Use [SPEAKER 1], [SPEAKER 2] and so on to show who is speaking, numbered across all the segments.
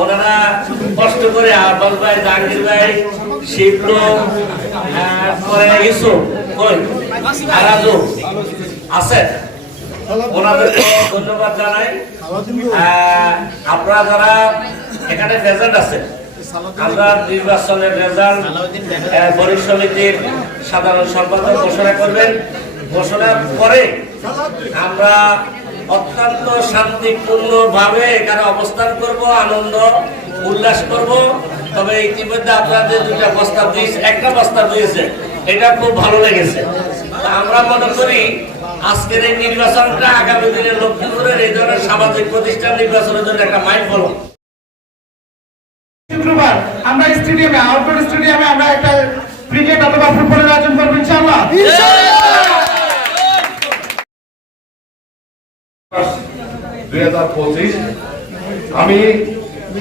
[SPEAKER 1] ওনারা কষ্ট করে আব্বাস ভাই, জাহাঙ্গীর ভাই, শিবলো পরে ইসু কই? আরাজু আছে। ধন্যবাদ জানাই। আপনারা যারা এখানে নির্বাচনের রেজাল্ট সাধারণ সম্পাদক ঘোষণা করবেন। ঘোষণার পরে আমরা অত্যন্ত শান্তিপূর্ণ ভাবে এখানে অবস্থান করব, আনন্দ, উল্লাস করব। তবে ইতিমধ্যে আপনাদের দুটা প্রস্তাব দিয়েছে, একটা প্রস্তাব দিয়েছে, এটা খুব ভালো লেগেছে। আমরা মনে করি, আজকের এই নির্বাচনটা আগামী দিনে লক্ষ্মীপুরের এই ধরনের সামাজিক প্রতিষ্ঠান নির্বাচনের জন্য একটা মাইল ফলক
[SPEAKER 2] শুক্রবার আমরা স্টেডিয়ামে, আউটডোর স্টেডিয়ামে আমরা একটা ক্রিকেট অথবা ফুটবলের আয়োজন করব ইনশাআল্লাহ
[SPEAKER 3] দুই হাজার পঁচিশ আমি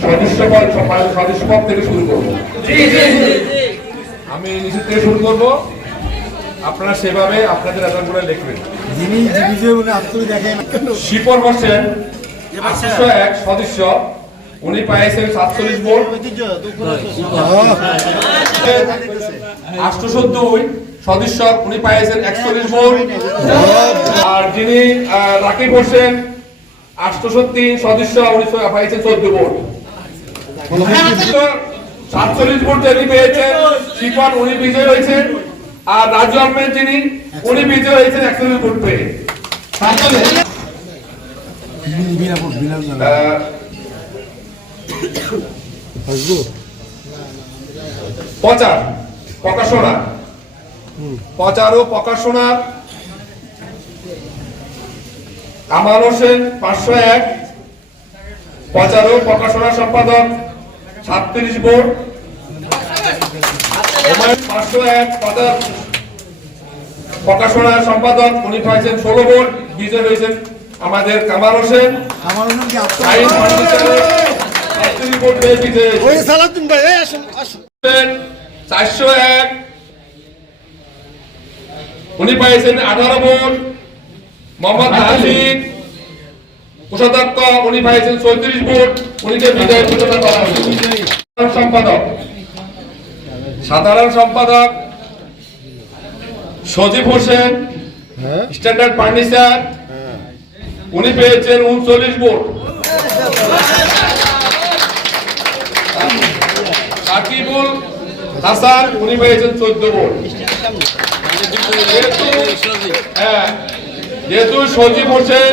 [SPEAKER 3] সদস্য পদ সদস্য পদ থেকে শুরু করব। আমি নিচে থেকে শুরু করব। আপনারা সেভাবে আপনাদের রেজাল্টগুলো লিখবেন।
[SPEAKER 4] যিনি বিজয় বলে আত্মীয় দেখেন।
[SPEAKER 3] শিপর হোসেন আটশো এক সদস্য উনি পাইছেন সাতচল্লিশ ভোট। আটশোশো দুই সদস্য উনি পাইছেন একচল্লিশ ভোট। আর যিনি রাকিব হোসেন আটশোশো তিন সদস্য উনি পাইছেন চোদ্দ সাতচল্লিশ আর রাজু আহমেদ যিনি, উনি বিজয় হয়েছেন একচল্লিশ ভোট পেয়ে। প্রচার প্রকাশনা প্রচার ও প্রকাশনা কামাল হোসেন পাঁচশো এক। প্রচার ও প্রকাশনা সম্পাদক সাতত্রিশ বোর্ড। পাঁচশো এক। প্রচার প্রকাশনা সম্পাদক উনি পাইছেন ষোলো বোর্ড। বিজয় হয়েছেন আমাদের কামাল হোসেন। বোর্ড চারশো এক। উনি পাইছেন আঠারো ভোট মোহাম্মদ হাসিন কোষাধ্যক্ষ উনি পাইছেন চৌত্রিশ ভোট উনিকে বিজয় ঘোষণা করা সম্পাদক। সাধারণ সম্পাদক সজীব হোসেন স্ট্যান্ডার্ড ফার্নিচার উনি পেয়েছেন উনচল্লিশ ভোট। সাকিবুল হাসান উনি পেয়েছেন চোদ্দ ভোট। হ্যাঁ, যেহেতু সজীব হোসেন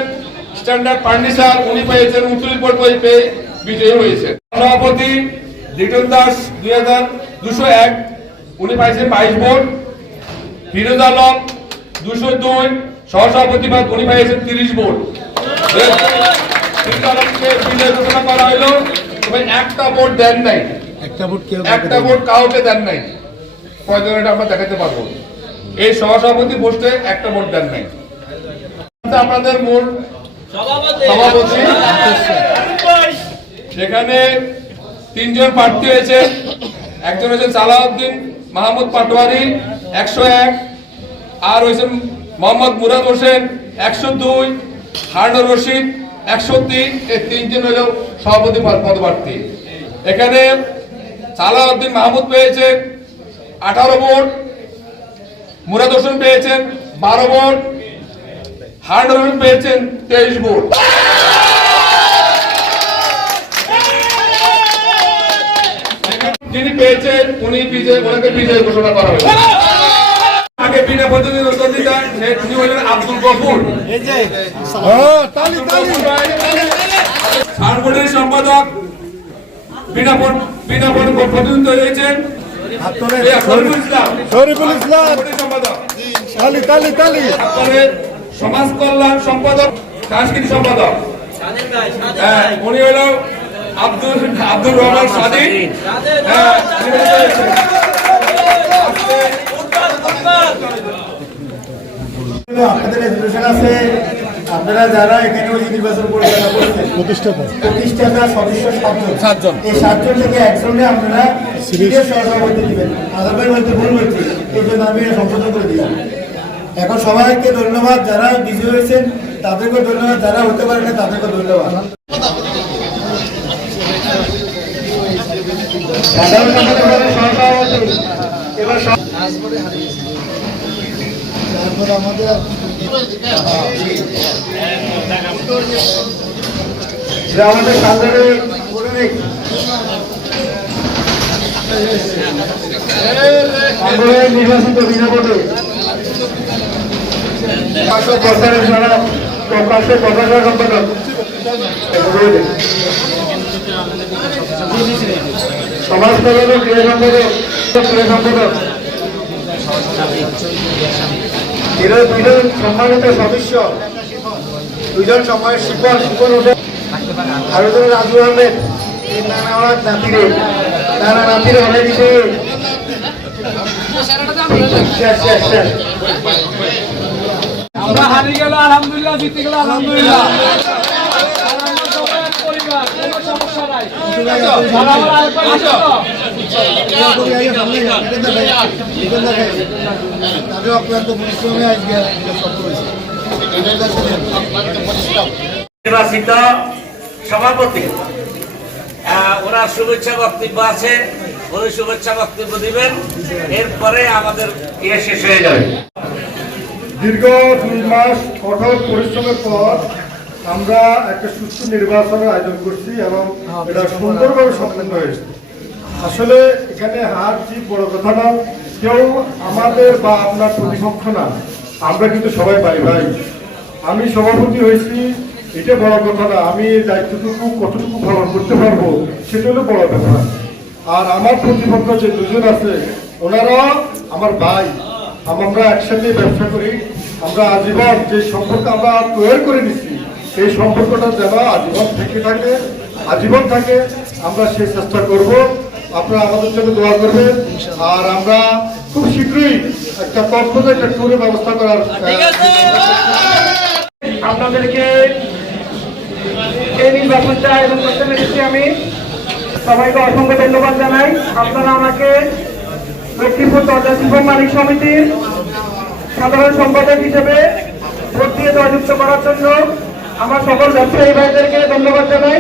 [SPEAKER 3] স্ট্যান্ডার্ড ফার্নিচার উনি পেয়েছেন উনত্রিশ ভোট পেয়ে পেয়ে বিজয়ী হয়েছে সভাপতি লিটন দাস দুই হাজার দুশো এক উনি পাইছেন বাইশ ভোট। ফিরোজ আলম দুশো দুই সহসভাপতি পদ উনি পাইছেন তিরিশ ভোট। বিজয় ঘোষণা করা হলো তবে একটা ভোট দেন নাই।
[SPEAKER 4] একটা ভোট কেউ
[SPEAKER 3] একটা ভোট কাউকে দেন নাই। কয়জন এটা আমরা দেখাতে পারব? এই সহসভাপতি পোস্টে একটা ভোট দেন নাই। আপনাদের মূল সভাপতি সেখানে তিনজন প্রার্থী হয়েছে। একজন হয়েছে সালাউদ্দিন মাহমুদ পাটোয়ারি, একশো এক। আর হয়েছেন মোহাম্মদ মুরাদ হোসেন, একশো দুই। হারুন রশিদ, একশো তিন। এই তিনজন হল সভাপতি পদ- পদপ্রার্থী। এখানে সালাউদ্দিন মাহমুদ পেয়েছেন আঠারো ভোট, মুরাদ হোসেন পেয়েছেন বারো ভোট। রশিদ পেয়েছেন তেইশ ভোট। যিনি পেয়েছেন উনি বিজয় ওনাকে বিজয় ঘোষণা করা হয়েছে। আগে বিনা পদ্ধতি উত্তর দিতেন সে তিনি হলেন আব্দুল গফুর।
[SPEAKER 4] এই যে ও তালি। তালি
[SPEAKER 3] সাংগঠনিক সম্পাদক বিনা বিনা পদ- হয়েছেন শরীফুল ইসলাম।
[SPEAKER 4] শরীফুল ইসলাম।
[SPEAKER 3] সাংগঠনিক সম্পাদক।
[SPEAKER 4] তালি তালি তালি।
[SPEAKER 3] তারপরে সমাজ কল্যাণ সম্পাদক সাংস্কৃতিক সম্পাদক। হ্যাঁ, উনি হলো আব্দুল আব্দুর রহমান সাদিক হ্যাঁ,
[SPEAKER 5] আপনাদের আছে আপনারা যারা এখানে ওই নির্বাচন পরিচালনা করছেন
[SPEAKER 4] প্রতিষ্ঠাতা।
[SPEAKER 5] প্রতিষ্ঠাতা সদস্য সাতজন।
[SPEAKER 3] সাতজন।
[SPEAKER 5] এই সাতজন থেকে একজনে আপনারা সিরিয়াস সহসভাপতি দিবেন। আদারবাই হয়তো ভুল হচ্ছে এই জন্য আমি সংশোধন করে দিলাম। এখন সবাইকে ধন্যবাদ যারা বিজয়ী হয়েছেন তাদেরকে ধন্যবাদ, যারা হতে পারে না তাদেরকে ধন্যবাদ।
[SPEAKER 4] আমাদের
[SPEAKER 5] নির্বাচিত বিনাপদে পাঁচশো বছরের যারা প্রকাশ্যে প্রকাশের সম্পাদক সমাজ কল্যাণের ক্রিয়া সম্পাদক ক্রিয়া সম্পাদক দুজন সম্মানিত সদস্য দুজন সময়ের শিপন শিপন ওঠে ভারতের রাজু আহমেদ নানা ওনার নাতিরে নানা নাতিরে অনেক।
[SPEAKER 3] আমরা হারিয়ে গেল, আলহামদুলিল্লাহ, জিতে গেল, আলহামদুলিল্লাহ।
[SPEAKER 5] তাদের
[SPEAKER 1] সভাপতি ওনার শুভেচ্ছা বক্তব্য আছে উনি শুভেচ্ছা বক্তব্য দিবেন, এরপরে আমাদের ইয়ে শেষ হয়ে যাবে
[SPEAKER 6] দীর্ঘ দুই মাস কঠোর পরিশ্রমের পর আমরা একটা সুস্থ নির্বাচনের আয়োজন করছি এবং এটা সুন্দরভাবে সম্পন্ন হয়েছে। আসলে এখানে হার জিত বড় কথা না, কেউ আমাদের বা আপনার প্রতিপক্ষ না, আমরা কিন্তু সবাই ভাই ভাই। আমি সভাপতি হয়েছি, এটা বড় কথা না, আমি দায়িত্বটুকু কতটুকু পালন করতে পারব সেটা হলো বড় ব্যাপার। আর আমার প্রতিপক্ষ যে দুজন আছে ওনারা আমার ভাই। আমরা একসাথে ব্যবসা করি। আমরা আজীবন যে সম্পর্ক আমরা তৈরি করে নিচ্ছি সেই সম্পর্কটা যেন আজীবন থেকে থাকে আজীবন থাকে আমরা সেই চেষ্টা করব। আপনারা আমাদের জন্য দোয়া করবেন। আর আমরা খুব শীঘ্রই একটা তৎপর একটা ট্যুরের ব্যবস্থা করার
[SPEAKER 2] আপনাদেরকে এই নির্বাচনটা আয়োজন করতে পেরেছি আমি সবাইকে অসংখ্য ধন্যবাদ জানাই। আপনারা আমাকে লক্ষ্মীপুর দরজা শিল্প মালিক সমিতির সাধারণ সম্পাদক হিসেবে ভোট দিয়ে জয়যুক্ত করার জন্য আমার সকল ব্যবসায়ী ভাইদেরকে ধন্যবাদ জানাই।